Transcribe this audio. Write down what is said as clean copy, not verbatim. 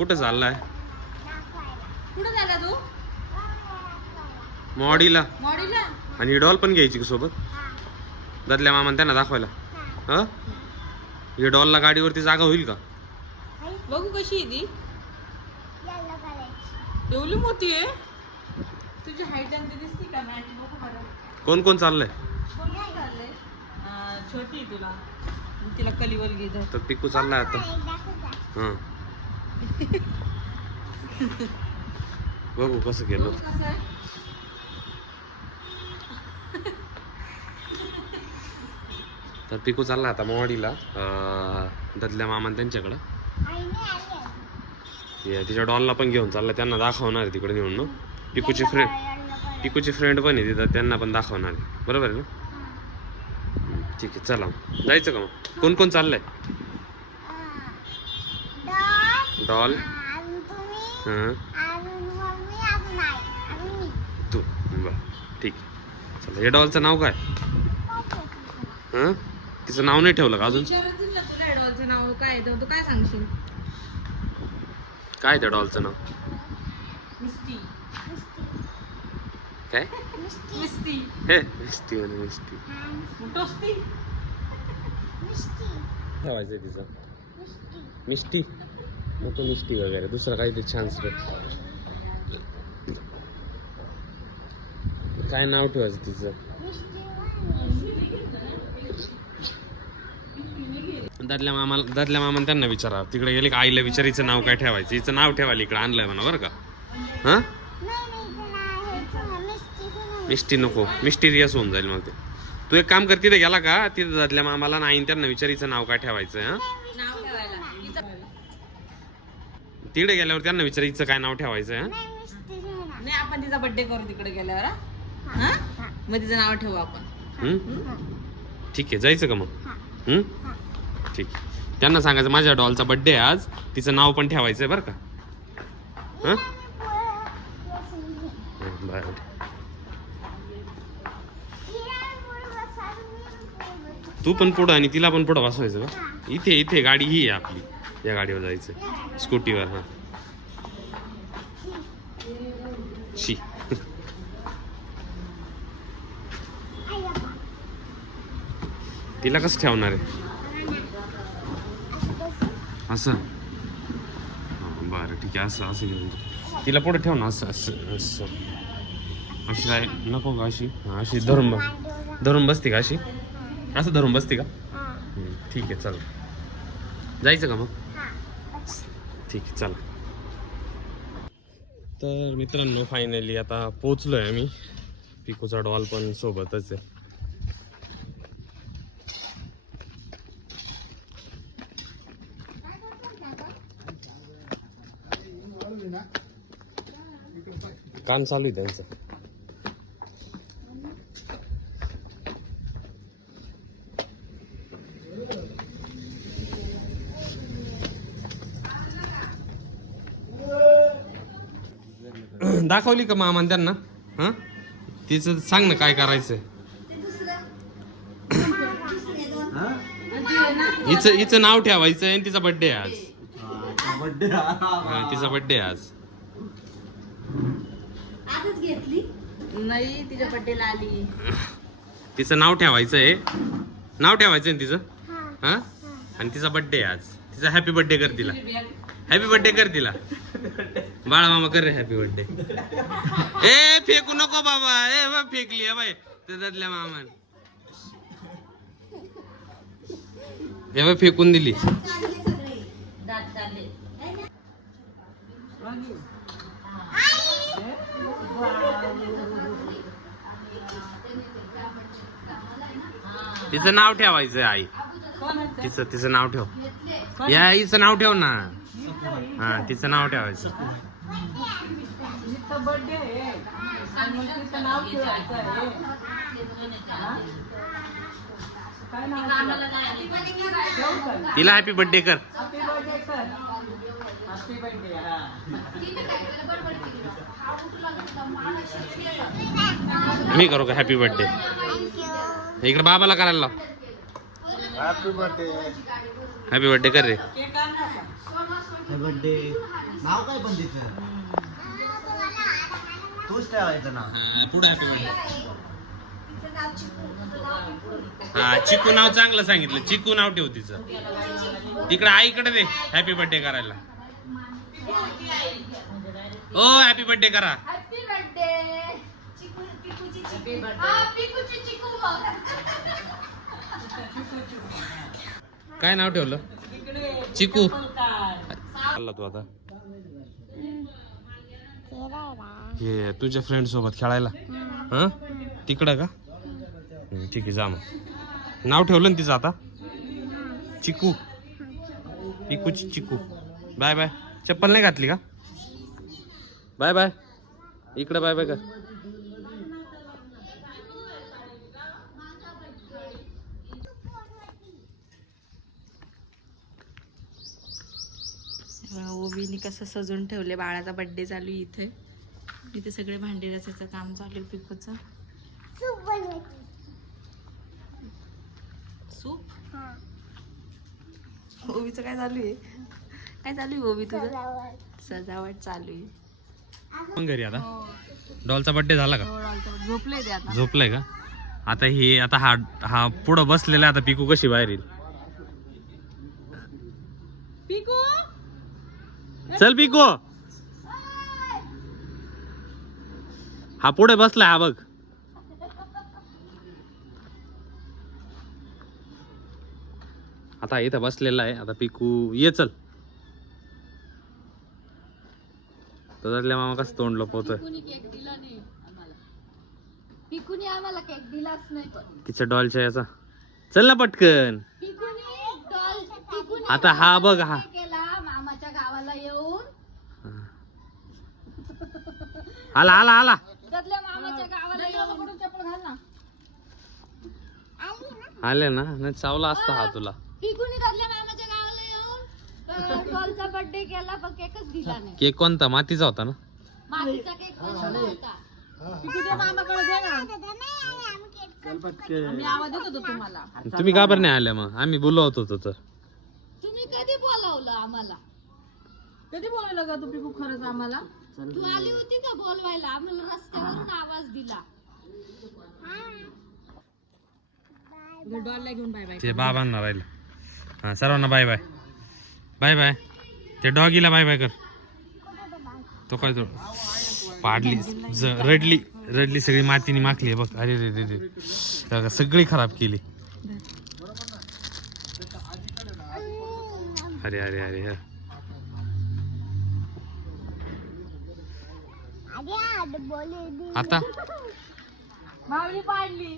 कुठं चाललाय? कुठं झाला तू? मॉडीला. मॉडीला? आणि डॉल पण घ्यायची का सोबत? ददल्या मामा त्यांना दाखवायला. हा, ही डॉलला गाडीवरती जागा होईल का? बघू कशी आहे ती. एवढी मोठी आहे. तुझी हाईट आणि दिसती का? नाही बघू बरं. कोण कोण चाललंय? कोण कोण चाललंय? छोटी आहे तुला. तिला कलीवर घे जा. तर पिकू चाललाय आता. हा, बघू कसं केलं. कसं आहे? तर पिकू चालला आता मॉडीला ददल्या मामा त्यांच्याकडं. तिच्या डॉलला पण घेऊन चालला, त्यांना दाखवणार आहे तिकडे नेऊन. पिकूची फ्रेंड पण आहे तिथं, त्यांना पण दाखवणार आहे. बरोबर आहे ना? ठीक आहे, चला जायचं का मग? कोण कोण चाललंय? डॉल, हां, तू, बरं ठीक आहे. चला, या डॉलचं नाव काय? हां, तिचं नाव नाही ठेवलं का अजून? विचारायचं ना तुला डॉलचं नाव काय आहे, तू काय सांगशील? काय त्या डॉलचं नाव? मिस्टी. काय? मिस्टी. हे मिस्टी म्हणे, मिस्टी. टोस्टी. ठेवायचं तिचं मिस्टी, नको मिस्टी वगैरे, दुसरं काहीतरी छान. काय नाव ठेवायचं तिचं? ददल्या मामा त्यांना विचारा, तिकडे गेले का आईला विचार हिचं नाव काय ठेवायचं. हिचं नाव ठेवायला इकडे आणलंय म्हणा, बरं का? हा, मिस्टी नको, मिस्टिरियस होऊन जाईल मग ते. तू एक काम कर, तिथे गेला का तिथे ददल्या मामाला नाही त्यांना विचारायचं नाव काय ठेवायचं. हा, नाव ठेवायला तिकडे गेल्यावर त्यांना विचारायचं काय नाव ठेवायचं. हा, नाही, आपण तिचा बर्थडे करू तिकडे गेल्यावर. हा, मग तिचं नाव ठेवू आपण. ठीक आहे, जायचं का मग? ठीक आहे, त्यांना सांगायचं माझ्या डॉलचा बर्थडे आहे आज, तिचं नाव पण ठेवायचं आहे, बरं का? हां, बरं. तू पण पुढं आणि तिला पण पुढं बसवायचं का? इथे गाडी ही आहे आपली, या गाडीवर जायचं, स्कूटीवर. हां, शी. तिला कसं ठेवणार आहे? असं? बरं ठीक आहे, असं असं घेऊन तिला पुढे ठेव ना. असं असं असं अशी काय नको का? अशी अशी धरून बसते का? अशी असं धरून बसते का? ठीक आहे, चला जायचं का मग? ठीक आहे, चला. तर मित्रांनो, फायनली आता पोचलोय आम्ही. पिकूचा डॉल पण सोबतच आहे. काम चालू आहे त्यांचं. दाखवली का मामा त्यांना? हा, तिचं सांग ना काय करायचंय. हिचं नाव ठेवायचंय आणि तिचा बर्थडे आहे आज. तिचा बर्थडे आहे आज. आजच घेतली नाही, तिच्या बर्थडेला आली. तिचं नाव ठेवायचंय, नाव ठेवायचंय तिचं. हा, आणि तिचा बर्थडे आहे आज. तिचा हॅपी बर्थडे कर तिला. हॅपी बर्थडे कर तिला. बाळा मामा कर रे हॅपी बर्थडे. ए फेकू नको बाबा. ए फेकली आहे बाई त्यातल्या मामा. ए फेकून दिली. तिचं नाव ठेवायचंय आई. तिचं नाव ठेव. या आईचं नाव ठेव ना. हा, तिचं नाव ठेवायचं. तिला हॅपी बर्थडे कर. मी करू का हॅपी बर्थडे? इकडे बाबाला करायला लाव. Happy birthday. हॅपी बर्थडे कर रे. केक आण ना आता. बर्थडे नाव काय पण तिचं तूच ठेवायचं नाव. पुढे हॅपी बर्थडे. हा चिकू नाव चांगलं सांगितलं. चिकू नाव ठेव तिचं. तिकडे आईकडे दे हॅपी बर्थडे करायला. ओ हॅपी बर्थडे करा. हॅपी बर्थडे चिकू पिकूची चिकू हा पिकूची चिकू मग काय नाव ठेवलं? चिकू. आला तू आता हे तुझ्या फ्रेंड सोबत खेळायला. हा तिकडं का? ठीक आहे जा मग. नाव ठेवलं ना तिचं आता? चिकू. पिकूची चिकू. Bye bye. चप्पल नाही घातली का? Bye bye. इकडं बाय बाय कर. ओवीने कसं सजून ठेवले. बाळाचा बर्थडे चालू आहे इथे. इथे सगळे भांडी रसायचं काम चालू आहे पिकूचं. सूप. ओवीचं काय चालू आहे? काय चालू आहे ओवी तुझं? सजावट चालू आहे. मग घरी आता डॉलचा बर्थडे झाला का? झोपले ते आता. झोपलाय का? आता हा पुढं बसलेला आहे. आता पिकू कशी बाहेर येईल? पिकू चल पिकू. हा पुढे बसलाय हा बघ. आता इथं बसलेला आहे. आता पिकू ये चल. तुझ्यातल्या मामा कसं तोंड लपवतोय. केक दिला नाही आम्हाला. पिकूने आम्हाला केक दिलाच नाही पण. तिच्या डॉलच्या याचा. चल ना पटकन. पिकूने आता हा बघ हा. केला मामाच्या गावाला येऊन. आला आला आला. त्यातल्या मामाच्या गावाला येऊन चप्पल घाल ना. आले ना नाही चावला असता हा तुला. पिकूने त्यातल्या मामाच्या गावाला येऊन डॉलचा बर्थडे केला पण केकच दिला नाही. केक कोणता? मातीचा होता ना? मातीचा केक बनवला होता. पिकू दे मामाकडे दे ना. मी आवाज देत होतो तुम्हाला. तुम्ही का बरं नाही आल्या मग? आम्ही बोलवत होतो तर. तुम्ही कधी बोलावलं आम्हाला? कधी बोलायला का तू पिकू खरंच आम्हाला? तू आली होती का बोलवायला? आम्हाला रस्त्यावरून आवाज दिला. डॉलला घेऊन बाय बाय. ते बाबांना राहिलं. हा सर्वांना बाय बाय. Bye bye. ते डॉगीला बाय बाय कर. तो काय तो पाडली रडली रडली. सगळी मातीने माखली बघ. अरे रे रे रे सगळी खराब केली. अरे अरे अरे आता माऊली पाडली.